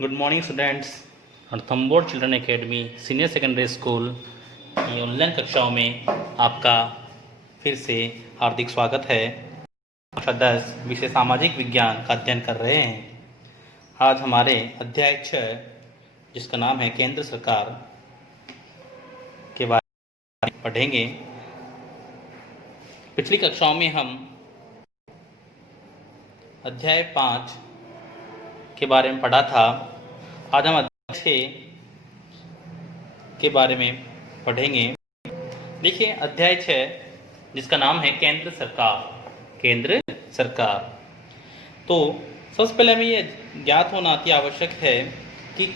Good morning students. Ranthambore children academy senior secondary school की online कक्षाओं में आपका फिर से हार्दिक स्वागत है। कक्षा 10 विषय सामाजिक विज्ञान का अध्ययन कर रहे हैं। आज हमारे अध्याय 6 जिसका नाम है केंद्र सरकार के बारे में पढ़ेंगे। पिछली कक्षाओं में हम अध्याय 5 के बारे में पढ़ा था। आज हम अध्याय 6 के बारे में पढ़ेंगे। देखिए अध्याय 6 जिसका नाम है केंद्र सरकार। केंद्र सरकार, तो सबसे पहले हमें ये ज्ञात होना अति आवश्यक है कि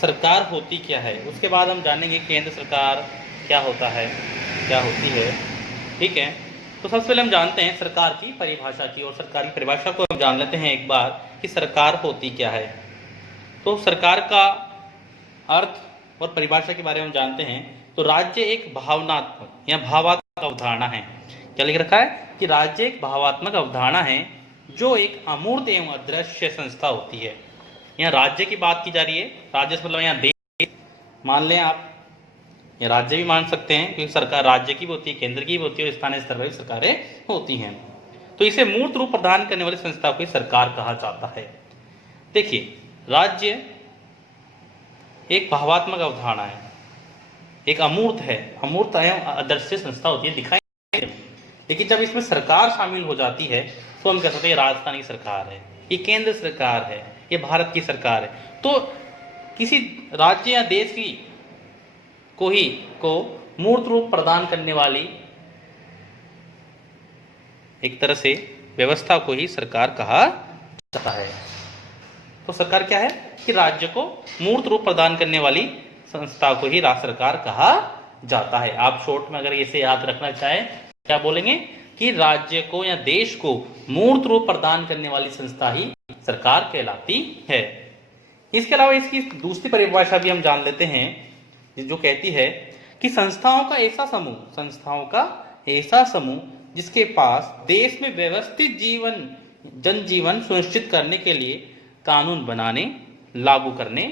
सरकार होती क्या है। उसके बाद हम जानेंगे केंद्र सरकार क्या होता है, क्या होती है। ठीक है, तो सबसे पहले हम जानते हैं सरकार की परिभाषा की, और सरकार की परिभाषा को हम जान लेते हैं एक बार कि सरकार होती क्या है। तो सरकार का अर्थ और परिभाषा के बारे में हम जानते हैं। तो राज्य एक भावनात्मक या भावात्मक अवधारणा है। क्या लिख रखा है कि राज्य एक भावात्मक अवधारणा है जो एक अमूर्त एवं अदृश्य संस्था होती है। यहाँ राज्य की बात की जा रही है। राज्य मतलब यहाँ देश मान लें आप, या राज्य भी मान सकते हैं क्योंकि सरकार राज्य की भी होती है, केंद्र की भी होती है और स्थानीय स्तर पर सरकारें होती हैं। तो इसे मूर्त रूप प्रदान करने वाली संस्था को सरकार कहा जाता है। देखिए राज्य एक भावात्मक अवधारणा है, एक अमूर्त है, अमूर्त एवं अदृश्य संस्था होती है, दिखाई नहीं देती। लेकिन जब इसमें सरकार शामिल हो जाती है तो हम कह सकते हैं राजस्थान की सरकार है, ये केंद्र सरकार है, ये भारत की सरकार है। तो किसी राज्य या देश की को मूर्त रूप प्रदान करने वाली एक तरह से व्यवस्था को ही सरकार कहा जाता है। तो सरकार क्या है कि राज्य को मूर्त रूप प्रदान करने वाली संस्था को ही राज्य सरकार कहा जाता है। आप शॉर्ट में अगर इसे याद रखना चाहें क्या बोलेंगे कि राज्य को या देश को मूर्त रूप प्रदान करने वाली संस्था ही सरकार कहलाती है। इसके अलावा इसकी दूसरी परिभाषा भी हम जान लेते हैं जो कहती है कि संस्थाओं का ऐसा समूह जिसके पास देश में व्यवस्थित जनजीवन सुनिश्चित करने के लिए कानून बनाने, लागू करने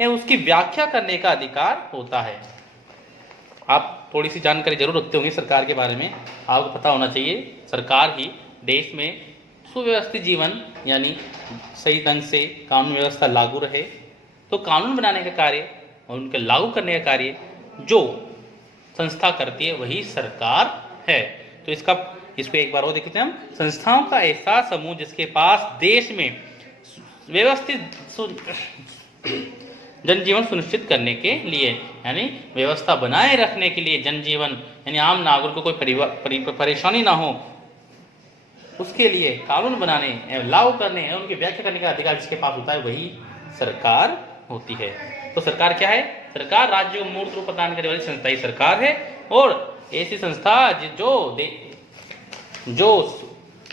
एवं उसकी व्याख्या करने का अधिकार होता है। आप थोड़ी सी जानकारी जरूर रखते होंगे सरकार के बारे में। आपको पता होना चाहिए सरकार ही देश में सुव्यवस्थित जीवन यानी सही ढंग से कानून व्यवस्था लागू रहे, तो कानून बनाने का कार्य और उनके लागू करने का कार्य जो संस्था करती है वही सरकार है। तो इसको एक बार और देखते हैं हम। संस्थाओं का ऐसा समूह जिसके पास देश में व्यवस्थित जनजीवन सुनिश्चित करने के लिए यानी व्यवस्था बनाए रखने के लिए जनजीवन यानी आम नागरिक को कोई परेशानी ना हो उसके लिए कानून बनाने एवं लागू करने एवं उनकी व्याख्या करने का अधिकार जिसके पास होता है वही सरकार होती है। तो सरकार क्या है? सरकार राज्य को मूर्त रूप प्रदान करने वाली संस्था ही सरकार है, और ऐसी संस्था जो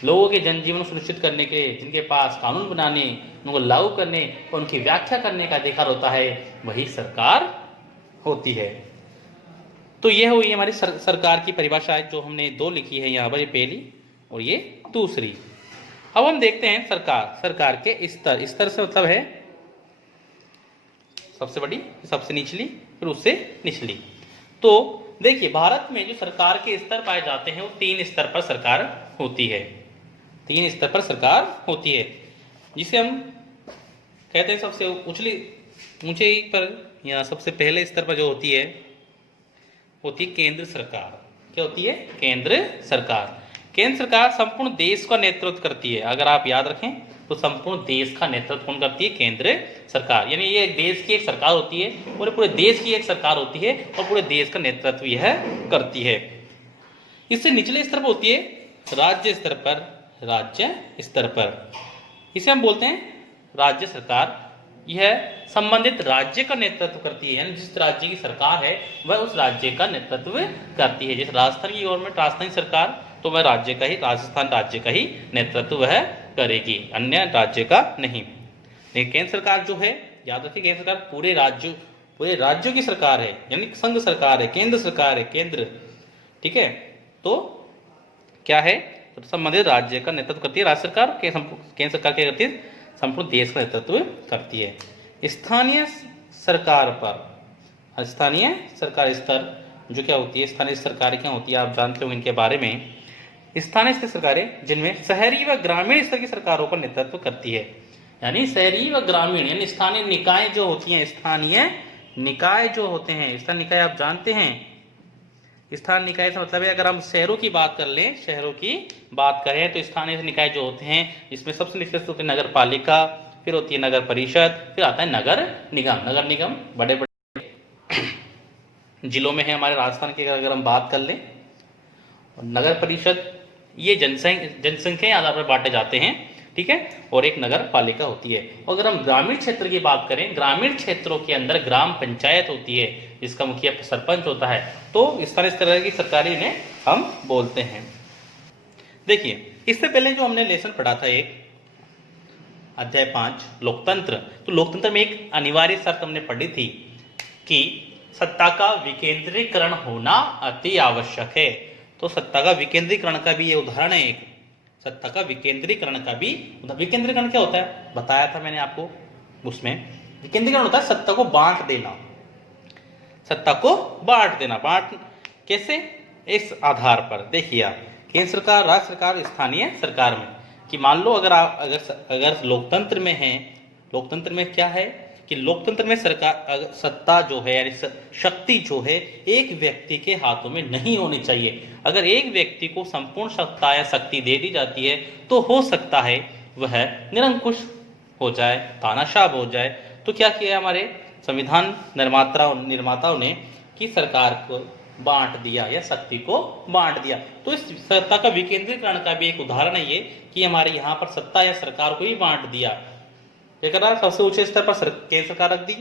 लोगों के जनजीवन सुनिश्चित करने के, जिनके पास कानून बनाने, उनको लागू करने और उनकी व्याख्या करने का अधिकार होता है वही सरकार होती है। तो यह हुई हमारी सरकार की परिभाषा जो हमने दो लिखी है यहाँ पर, ये पहली और ये दूसरी। अब हम देखते हैं सरकार के स्तर से मतलब है सबसे बड़ी, सबसे निचली, फिर उससे निचली। तो देखिए भारत में जो सरकार के स्तर पाए जाते हैं वो 3 स्तर पर सरकार होती है। 3 स्तर पर सरकार होती है जिसे हम कहते हैं सबसे ऊंचे पर या सबसे पहले स्तर पर जो होती है केंद्र सरकार। क्या होती है? केंद्र सरकार। केंद्र सरकार संपूर्ण देश का नेतृत्व करती है। अगर आप याद रखें तो संपूर्ण देश का नेतृत्व कौन करती है? केंद्र सरकार। यानी ये देश की एक सरकार होती है, पूरे देश की एक सरकार होती है और पूरे देश का नेतृत्व यह करती है। इससे निचले स्तर पर होती है राज्य स्तर पर इसे हम बोलते हैं राज्य सरकार। यह संबंधित राज्य का नेतृत्व करती है, यानी जिस राज्य की सरकार है वह उस राज्य का नेतृत्व करती है। जैसे राजस्थान की गवर्नमेंट, राजस्थान सरकार, तो वह राजस्थान राज्य का ही नेतृत्व वह करेगी, अन्य राज्य का नहीं। लेकिन केंद्र सरकार जो है, याद रखिए केंद्र सरकार पूरे राज्यों की सरकार है, यानी संघ सरकार है, केंद्र सरकार है, केंद्र। ठीक है, तो क्या है? तो संबंधित राज्य का नेतृत्व करती है राज्य सरकार, केंद्र सरकार क्या करती है? संपूर्ण देश का नेतृत्व करती है। स्थानीय सरकार पर, स्थानीय सरकार स्तर जो क्या होती है, स्थानीय सरकारें क्या होती है आप जानते हो इनके बारे में। स्थानीय स्तर सरकारें जिनमें शहरी व ग्रामीण स्तर की सरकारों का नेतृत्व करती है, यानी शहरी व ग्रामीण यानी स्थानीय निकाय जो होती हैं, स्थानीय निकाय जो होते हैं, स्थानीय निकाय आप जानते हैं, स्थानीय निकाय से मतलब है अगर हम शहरों की बात कर लें, शहरों की बात करें तो स्थानीय निकाय जो होते हैं इसमें सबसे निचले होते हैं नगर पालिका, फिर होती है नगर परिषद, फिर आता है नगर निगम। नगर निगम बड़े बड़े जिलों में है, हमारे राजस्थान की अगर हम बात कर लें। नगर परिषद ये जनसंख्या के आधार पर बांटे जाते हैं, ठीक है, और एक नगर पालिका होती है। अगर हम ग्रामीण क्षेत्र की बात करें, ग्रामीण क्षेत्रों के अंदर ग्राम पंचायत होती है जिसका मुखिया सरपंच होता है। तो इस तरह की सरकारी इन्हें हम बोलते हैं। देखिए इससे पहले जो हमने लेसन पढ़ा था एक अध्याय 5 लोकतंत्र, तो लोकतंत्र में एक अनिवार्य शर्त हमने पढ़ी थी कि सत्ता का विकेंद्रीकरण होना अति आवश्यक है। तो सत्ता का विकेंद्रीकरण का भी ये उदाहरण है एक, सत्ता का विकेंद्रीकरण का भी। विकेंद्रीकरण क्या होता है बताया था मैंने आपको, उसमें विकेंद्रीकरण होता है सत्ता को बांट देना, सत्ता को बांट देना। बांट कैसे, इस आधार पर देखिए आप, केंद्र सरकार, राज्य सरकार, स्थानीय सरकार में कि मान लो अगर आप अगर लोकतंत्र में है, लोकतंत्र में क्या है कि लोकतंत्र में सरकार सत्ता जो है यानी शक्ति जो है एक व्यक्ति के हाथों में नहीं होनी चाहिए। अगर एक व्यक्ति को संपूर्ण सत्ता या शक्ति दे दी जाती है तो हो सकता है वह निरंकुश हो जाए, तानाशाह हो जाए। तो क्या किया हमारे संविधान निर्माताओं ने कि सरकार को बांट दिया या शक्ति को बांट दिया। तो इस सत्ता का विकेंद्रीकरण का भी एक उदाहरण है ये कि हमारे यहाँ पर सत्ता या सरकार को ही बांट दिया। क्या कर रहा है, सबसे ऊंचे स्तर पर केंद्र सरकार रख दी,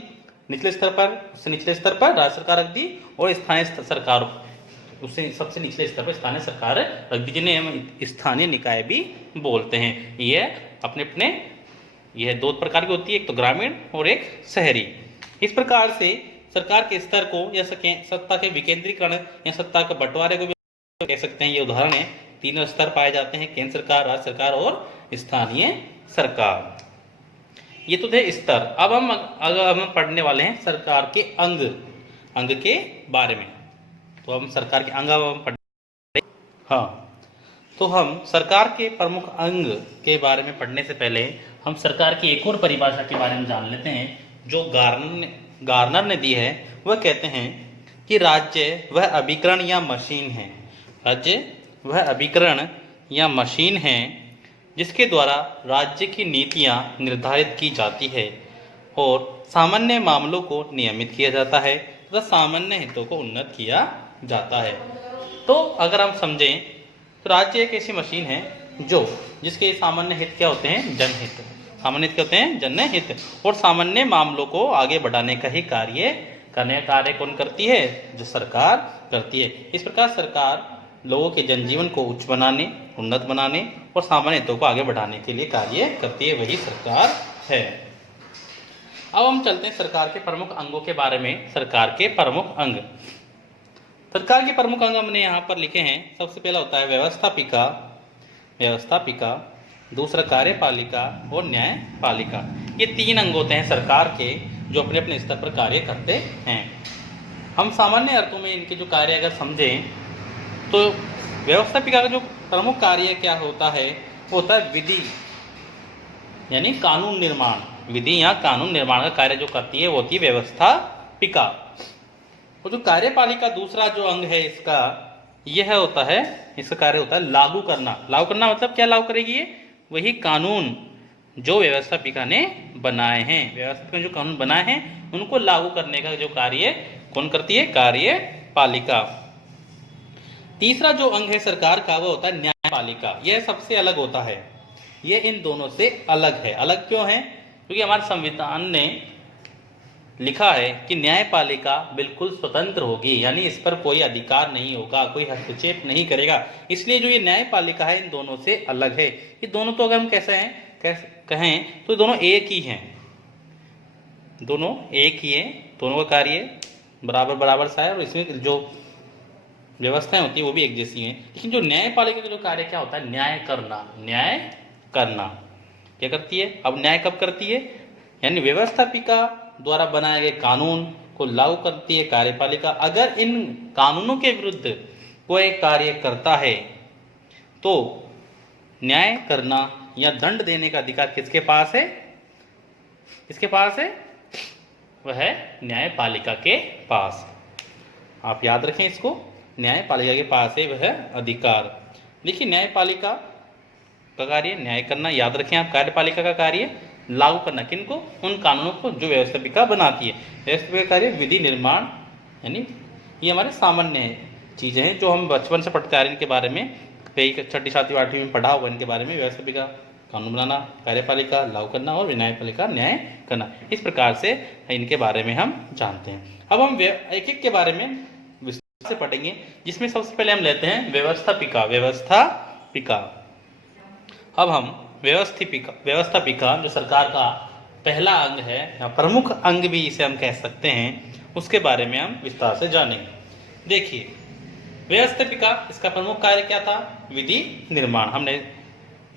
निचले स्तर पर, उससे निचले स्तर पर राज्य सरकार रख दी, और स्थानीय सरकार उससे सबसे निचले स्तर पर स्थानीय सरकार रख दी, जिन्हें हम स्थानीय निकाय भी बोलते हैं। ये अपने अपने यह दो प्रकार की होती है, एक तो ग्रामीण और एक शहरी। इस प्रकार से सरकार के स्तर को या सत्ता के विकेंद्रीकरण या सत्ता के बंटवारे को भी कह सकते हैं। ये उदाहरण है, तीनों स्तर पाए जाते हैं, केंद्र सरकार, राज्य सरकार और स्थानीय सरकार। ये तो थे स्तर। अब हम पढ़ने वाले हैं सरकार के अंग के बारे में। तो हम सरकार के अंग हम पढ़, हाँ, तो हम सरकार के प्रमुख अंग के बारे में पढ़ने से पहले हम सरकार की एक और परिभाषा के बारे में जान लेते हैं जो गार्नर ने दी है। वह कहते हैं कि राज्य वह अभिकरण या मशीन है, राज्य वह अभिकरण या मशीन है जिसके द्वारा राज्य की नीतियां निर्धारित की जाती है और सामान्य मामलों को नियमित किया जाता है तथा सामान्य हितों को उन्नत किया जाता है। तो अगर हम समझें तो राज्य एक ऐसी मशीन है जो जिसके सामान्य हित क्या होते हैं, जनहित। सामान्य हित क्या होते हैं, जनहित, और सामान्य मामलों को आगे बढ़ाने का ही कार्य कौन करती है, जो सरकार करती है। इस प्रकार सरकार लोगों के जनजीवन को उच्च बनाने, उन्नत बनाने और सामान्य हितों को आगे बढ़ाने के लिए कार्य करती है, वही सरकार है। अब हम चलते हैं सरकार के प्रमुख अंगों के बारे में। सरकार के प्रमुख अंग, सरकार के प्रमुख अंग हमने यहाँ पर लिखे हैं। सबसे पहला होता है व्यवस्थापिका, दूसरा कार्यपालिका और न्यायपालिका। ये तीन अंग होते हैं सरकार के जो अपने अपने स्तर पर कार्य करते हैं। हम सामान्य अर्थों में इनके जो कार्य अगर समझें तो व्यवस्थापिका का जो प्रमुख कार्य क्या होता है, वो होता है विधि यानी कानून निर्माण। विधि या कानून निर्माण का कार्य जो करती है वो होती है व्यवस्थापिका। और जो कार्यपालिका दूसरा जो अंग है इसका, यह होता है, इसका कार्य होता है लागू करना। लागू करना मतलब क्या लागू करेगी ये, वही कानून जो व्यवस्थापिका ने बनाए हैं, व्यवस्थापिका ने जो कानून बनाए हैं उनको लागू करने का जो कार्य कौन करती है, कार्यपालिका। तीसरा जो अंग है सरकार का वो होता है न्यायपालिका। यह सबसे अलग होता है, यह इन दोनों से अलग है। अलग क्यों है, क्योंकि हमारे संविधान ने लिखा है कि न्यायपालिका बिल्कुल स्वतंत्र होगी, यानी इस पर कोई अधिकार नहीं होगा, कोई हस्तक्षेप नहीं करेगा। इसलिए जो ये न्यायपालिका है इन दोनों से अलग है। ये दोनों तो अगर हम कहें तो दोनों एक ही हैं, दोनों एक ही है, दोनों का कार्य बराबर सा है और इसमें जो व्यवस्थाएं होती है वो भी एक जैसी हैं। लेकिन जो न्यायपालिका का जो कार्य क्या होता है, न्याय करना। क्या करती है, अब न्याय कब करती है, यानी व्यवस्थापिका द्वारा बनाए गए कानून को लागू करती है कार्यपालिका। अगर इन कानूनों के विरुद्ध कोई कार्य करता है तो न्याय करना या दंड देने का अधिकार किसके पास है? किसके पास है? वह है न्यायपालिका के पास। आप याद रखें इसको, न्यायपालिका के पास है वह अधिकार। देखिए न्यायपालिका का कार्य न्याय करना, याद रखें आप। कार्यपालिका का कार्य लागू करना, किनको? उन कानूनों को जो व्यवस्थापिका बनाती है। व्यवस्थापिका का कार्य विधि निर्माण, यानी ये हमारे सामान्य चीज़ें हैं जो हम बचपन से पढ़ते आ रहे हैं। इनके बारे में कई 6ठी 7वीं 8वीं में पढ़ा हुआ इनके बारे में। व्यवस्थापिका कानून बनाना, कार्यपालिका लागू करना और न्यायपालिका न्याय करना। इस प्रकार से इनके बारे में हम जानते हैं। अब हम एक एक के बारे में विस्तार से पढ़ेंगे, जिसमें सबसे पहले हम लेते हैं व्यवस्थापिका। व्यवस्थापिका, अब हम व्यवस्थापिका जो सरकार का पहला अंग है या प्रमुख अंग भी इसे हम कह सकते हैं, उसके बारे में हम विस्तार से जानेंगे। देखिए व्यवस्थापिका, इसका प्रमुख कार्य क्या था? विधि निर्माण। हमने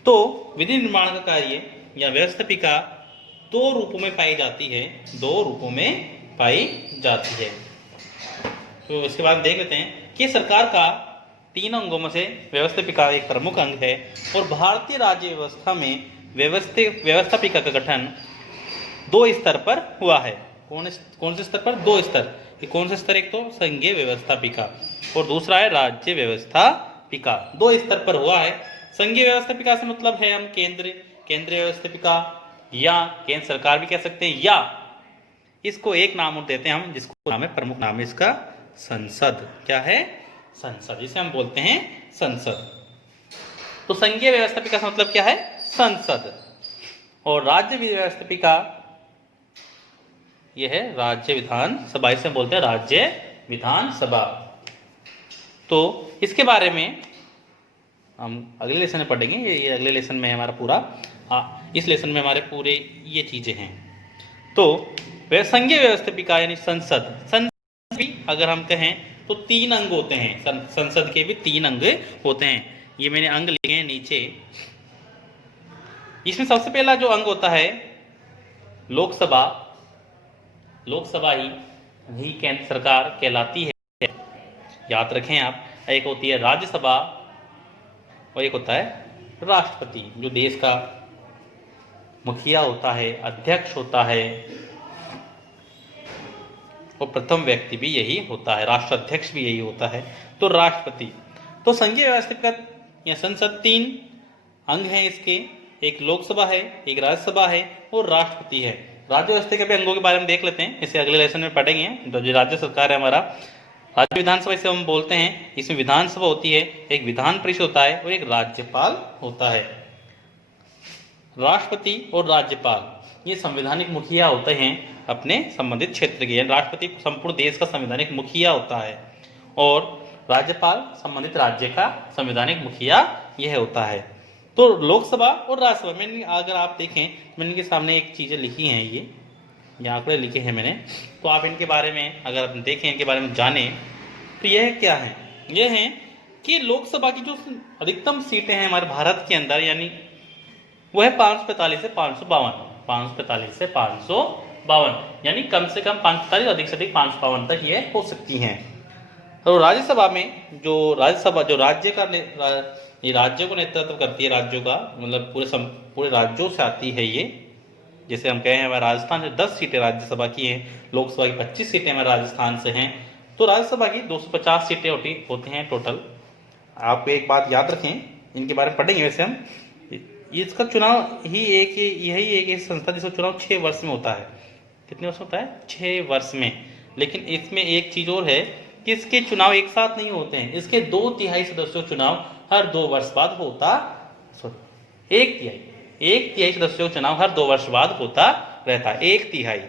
तो विधि निर्माण का कार्य या व्यवस्थापिका दो रूपों में पाई जाती है, दो रूपों में पाई जाती है। तो इसके बाद देख लेते हैं कि सरकार का 3 अंगों में से व्यवस्थापिका एक प्रमुख अंग है और भारतीय राज्य व्यवस्था में व्यवस्थापिका का गठन 2 स्तर पर हुआ है। कौन से स्तर पर? 2 स्तर। कौन से स्तर? एक तो संघीय व्यवस्थापिका और दूसरा है राज्य व्यवस्थापिका। 2 स्तर पर हुआ है। संघीय व्यवस्थापिका से मतलब है हम केंद्रीय व्यवस्थापिका या केंद्र सरकार भी कह सकते हैं, या इसको एक नाम और देते हैं हम, जिसको नाम है, प्रमुख नाम है इसका संसद। क्या है? संसद। इसे हम बोलते हैं संसद। तो संघीय व्यवस्थापिका का मतलब क्या है? संसद। और राज्य व्यवस्थापिका यह है राज्य विधानसभा। इसे हम बोलते हैं राज्य विधानसभा। तो इसके बारे में हम अगले लेसन में पढ़ेंगे। ये अगले लेसन में हमारा पूरा, इस लेसन में हमारे पूरे ये चीजें हैं। तो वह संघीय व्यवस्थापिका यानी संसद भी अगर हम कहें तो 3 अंग होते हैं। संसद के भी 3 अंग होते हैं। ये मैंने अंग लिखे हैं नीचे। इसमें सबसे पहला जो अंग होता है लोकसभा। लोकसभा ही केंद्र सरकार कहलाती है, याद रखें आप। एक होती है राज्यसभा और एक होता है राष्ट्रपति, जो देश का मुखिया होता है, अध्यक्ष होता है और प्रथम व्यक्ति भी यही होता है, राष्ट्राध्यक्ष भी यही होता है। तो राष्ट्रपति। तो संघीय व्यवस्था या संसद 3 अंग हैं इसके। एक लोकसभा है, एक राज्यसभा है और राष्ट्रपति है। राज्य व्यवस्था के भी अंगों के बारे में देख लेते हैं, इसे अगले लेसन में पढ़ेंगे। तो जो राज्य सरकार है हमारा, राज्य विधानसभा इसे हम बोलते हैं। इसमें विधानसभा होती है, एक विधान परिषद होता है और एक राज्यपाल होता है। राष्ट्रपति और राज्यपाल ये संवैधानिक मुखिया होते हैं अपने संबंधित क्षेत्र के। राष्ट्रपति संपूर्ण देश का संवैधानिक मुखिया होता है और राज्यपाल संबंधित राज्य का संवैधानिक मुखिया यह होता है। तो लोकसभा और राज्यसभा में अगर आप देखें, मैंने इनके सामने एक चीजें लिखी हैं, ये आंकड़े लिखे हैं मैंने, तो आप इनके बारे में अगर आप देखें, इनके बारे में जानें, तो यह क्या है? यह है कि लोकसभा की जो अधिकतम सीटें हैं हमारे भारत के अंदर, यानी वह है 545 से 552, 545 से 552, यानी कम से कम 545, अधिक से अधिक 552 तक ये हो सकती हैं। तो राज्यसभा में जो राज्य का ये राज्यों को नेतृत्व करती है, राज्यों का मतलब पूरे राज्यों से आती है ये। जैसे हम कहें हमारे राजस्थान से 10 सीटें राज्यसभा की हैं, लोकसभा की 25 सीटें हमारे राजस्थान से हैं, तो राज्यसभा की 250 सीटें होती हैं टोटल। आप एक बात याद रखें, इनके बारे में पढ़ेंगे वैसे हम। इसका चुनाव ही यही एक संस्था जिसका चुनाव 6 वर्ष में होता है। कितने वर्ष होता है? 6 वर्ष में। लेकिन इसमें एक चीज और है कि इसके चुनाव एक साथ नहीं होते हैं, इसके 2/3 सदस्यों चुनाव हर 2 वर्ष बाद होता, एक तिहाई सदस्यों का चुनाव हर 2 वर्ष बाद होता रहता है। 1/3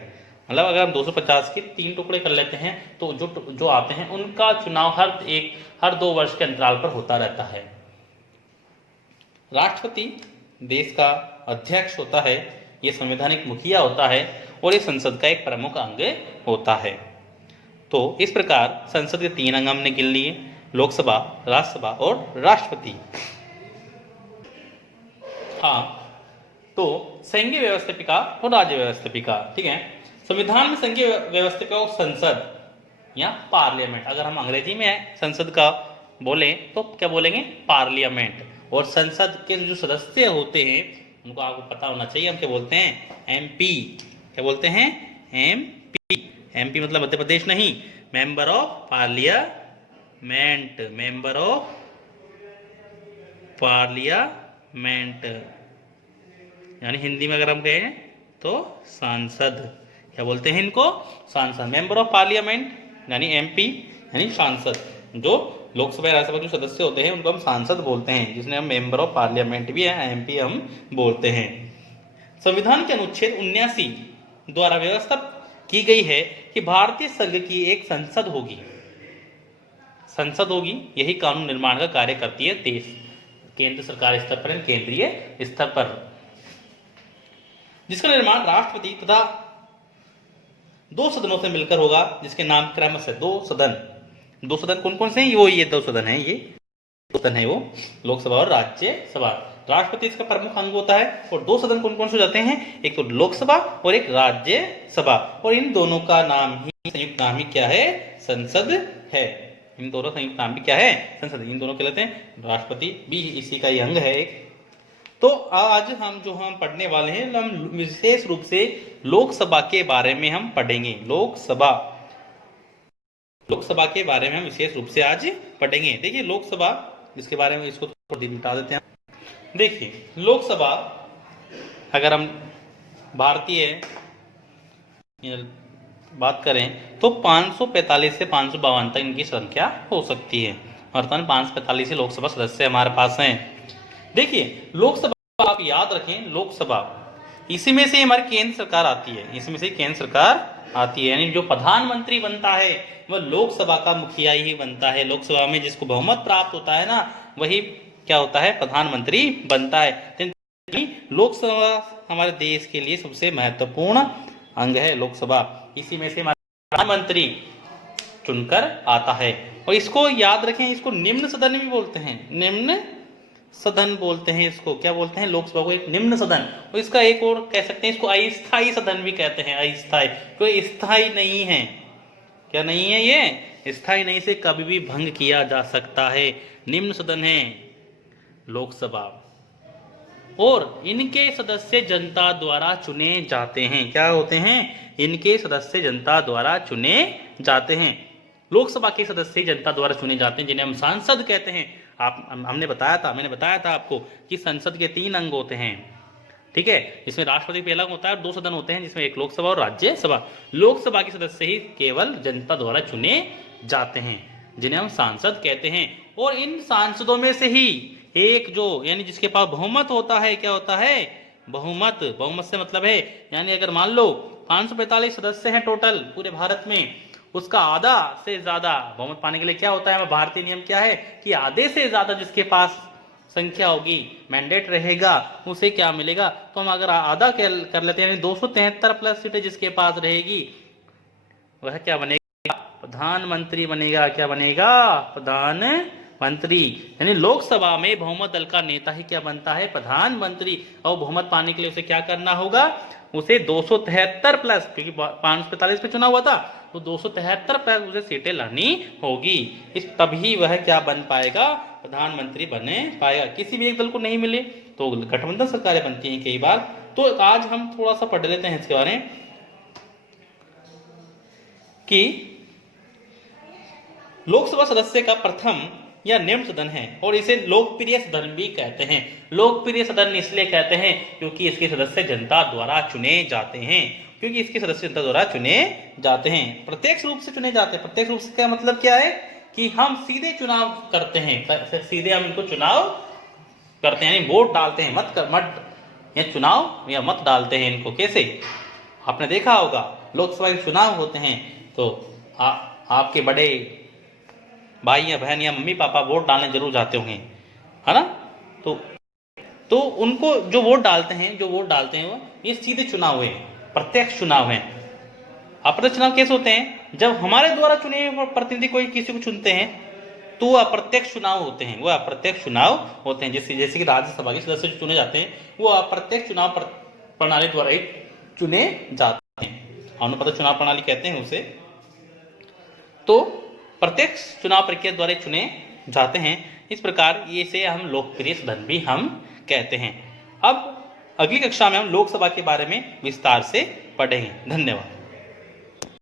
मतलब अगर हम 250 के 3 टुकड़े कर लेते हैं तो जो आते हैं उनका चुनाव हर 2 वर्ष के अंतराल पर होता रहता है। राष्ट्रपति देश का अध्यक्ष होता है, ये संवैधानिक मुखिया होता है और ये संसद का एक प्रमुख अंग होता है। तो इस प्रकार संसद के 3 अंग हमने गिन लिए, लोकसभा, राज्यसभा और राष्ट्रपति। हाँ, तो संघीय व्यवस्थापिका और राज्य व्यवस्थापिका। ठीक है, संविधान में संघीय व्यवस्थापिका को संसद या पार्लियामेंट, अगर हम अंग्रेजी में संसद का बोले तो क्या बोलेंगे, पार्लियामेंट। और संसद के जो सदस्य होते हैं उनको आपको पता होना चाहिए, हम क्या बोलते हैं, एमपी। क्या बोलते हैं, एमपी। एमपी मतलब मध्य प्रदेश नहीं, member of parliament, member of parliament, यानी हिंदी में अगर हम कहें तो सांसद। क्या बोलते हैं इनको, सांसद, मेंबर ऑफ पार्लियामेंट यानी एमपी यानी सांसद। जो लोकसभा राज्यसभा के सदस्य होते हैं उनको हम सांसद बोलते हैं, जिसमें हम मेंबर ऑफ पार्लियामेंट भी है, एमपी हम बोलते हैं। संविधान के अनुच्छेद 79 द्वारा व्यवस्था की गई है कि भारतीय संघ की एक संसद होगी, संसद होगी, यही कानून निर्माण का कार्य करती है देश, केंद्र सरकार स्तर पर, केंद्रीय स्तर पर, जिसका निर्माण राष्ट्रपति तथा 2 सदनों से मिलकर होगा, जिसके नाम क्रमशः दो सदन कौन कौन से हैं, वो ये 2 सदन है, ये 2 सदन है वो, लोकसभा और राज्यसभा। राष्ट्रपति इसका प्रमुख अंग होता है। और 2 सदन कौन कौन से हो जाते हैं, एक तो लोकसभा और एक राज्यसभा, और इन दोनों का नाम ही, संयुक्त नाम ही क्या है, संसद है। इन दोनों संयुक्त नाम भी क्या है, संसद। इन दोनों कहलाते हैं, राष्ट्रपति भी इसी का ही अंग है एक। तो आज हम पढ़ने वाले हैं, हम विशेष रूप से लोकसभा के बारे में हम पढ़ेंगे। लोकसभा के बारे में हम विशेष रूप से आज पढ़ेंगे। देखिए लोकसभा, इसके बारे में इसको थोड़ी बता देते हैं। देखिए लोकसभा, अगर हम भारतीय बात करें तो 545 से 552 तक इनकी संख्या हो सकती है। वर्तमान 545 लोकसभा सदस्य हमारे पास हैं। देखिए लोकसभा, आप याद रखें, लोकसभा इसी में से हमारी केंद्र सरकार आती है, इसमें से केंद्र सरकार आती है, यानी जो प्रधानमंत्री बनता है वह लोकसभा का मुखिया ही बनता है। लोकसभा में जिसको बहुमत प्राप्त होता है ना, वही क्या होता है, प्रधानमंत्री बनता है। लोकसभा हमारे देश के लिए सबसे महत्वपूर्ण अंग है लोकसभा, इसी में से हमारा प्रधानमंत्री चुनकर आता है। और इसको याद रखें, इसको निम्न सदन भी बोलते हैं, निम्न सदन बोलते हैं इसको। क्या बोलते हैं, लोकसभा को एक निम्न सदन। और इसका एक और कह सकते हैं, इसको अस्थायी सदन भी कहते हैं, अस्थायी, कोई स्थायी नहीं है। क्या नहीं है, ये स्थायी नहीं, से कभी भी भंग किया जा सकता है। निम्न सदन है लोकसभा, और इनके सदस्य जनता द्वारा चुने जाते हैं। क्या होते हैं, इनके सदस्य जनता द्वारा चुने जाते हैं। लोकसभा के सदस्य जनता द्वारा चुने जाते हैं, जिन्हें हम सांसद कहते हैं। मैंने बताया था आपको कि संसद के 3 अंग होते हैं, ठीक है। इसमें राष्ट्रपति पहला होता है और 2 सदन होते हैं, जिसमें एक लोकसभा और राज्यसभा। लोकसभा के सदस्य ही केवल जनता द्वारा चुने जाते हैं, जिन्हें हम सांसद कहते हैं। और इन सांसदों में से ही एक जो, यानी जिसके पास बहुमत होता है, क्या होता है, बहुमत से मतलब है, यानी अगर मान लो 545 सदस्य हैं टोटल पूरे भारत में, उसका आधा से ज्यादा बहुमत पाने के लिए क्या होता है, भारतीय नियम क्या है कि आधे से ज्यादा जिसके पास संख्या होगी, मैंडेट रहेगा, उसे क्या मिलेगा। तो हम अगर आधा कर लेते हैं, यानी 273 प्लस सीटें जिसके पास रहेगी, वह क्या बनेगा, प्रधानमंत्री बनेगा। क्या बनेगा, प्रधानमंत्री। यानी लोकसभा में बहुमत दल का नेता ही क्या बनता है, प्रधानमंत्री। और बहुमत पाने के लिए उसे क्या करना होगा, उसे 273 प्लस, क्योंकि 545 पे चुना हुआ था, तो 273 प्लस उसे सीटें लानी होगी, इस तभी वह क्या बन पाएगा, प्रधानमंत्री बने पाएगा। किसी भी एक दल को नहीं मिले तो गठबंधन सरकारें बनती हैं कई बार। तो आज हम थोड़ा सा पढ़ लेते हैं इसके बारे में कि लोकसभा सदस्य का प्रथम या निम्न सदन है, और इसे लोकप्रिय सदन भी कहते हैं। लोकप्रिय सदन इसलिए कहते हैं क्योंकि इसके सदस्य जनता द्वारा चुने जाते हैं, प्रत्यक्ष रूप से चुने जाते हैं। प्रत्यक्ष रूप से क्या मतलब क्या है कि हम सीधे चुनाव करते हैं, सीधे हम इनको चुनाव करते हैं, यानी वोट डालते हैं, मत या चुनाव या मत डालते हैं इनको। कैसे, आपने देखा होगा लोकसभा के चुनाव होते हैं तो आपके बड़े भाई या बहन या मम्मी पापा वोट डालने जरूर जाते होंगे, है ना। तो उनको जो वोट डालते हैं वो ये सीधे चुनाव है, प्रत्यक्ष चुनाव है। अप्रत्यक्ष चुनाव कैसे होते हैं, जब हमारे द्वारा चुने हुए प्रतिनिधि कोई किसी को चुनते हैं, तो वो अप्रत्यक्ष चुनाव होते हैं, वो अप्रत्यक्ष चुनाव होते हैं। जैसे कि राज्यसभा के सदस्य जो चुने जाते हैं वो अप्रत्यक्ष चुनाव प्रणाली द्वारा ही चुने जाते हैं, अनुपात चुनाव प्रणाली कहते हैं उसे। तो प्रत्यक्ष चुनाव प्रक्रिया द्वारा चुने जाते हैं। इस प्रकार ये से हम लोकप्रिय सदन भी हम कहते हैं। अब अगली कक्षा में हम लोकसभा के बारे में विस्तार से पढ़ेंगे। धन्यवाद।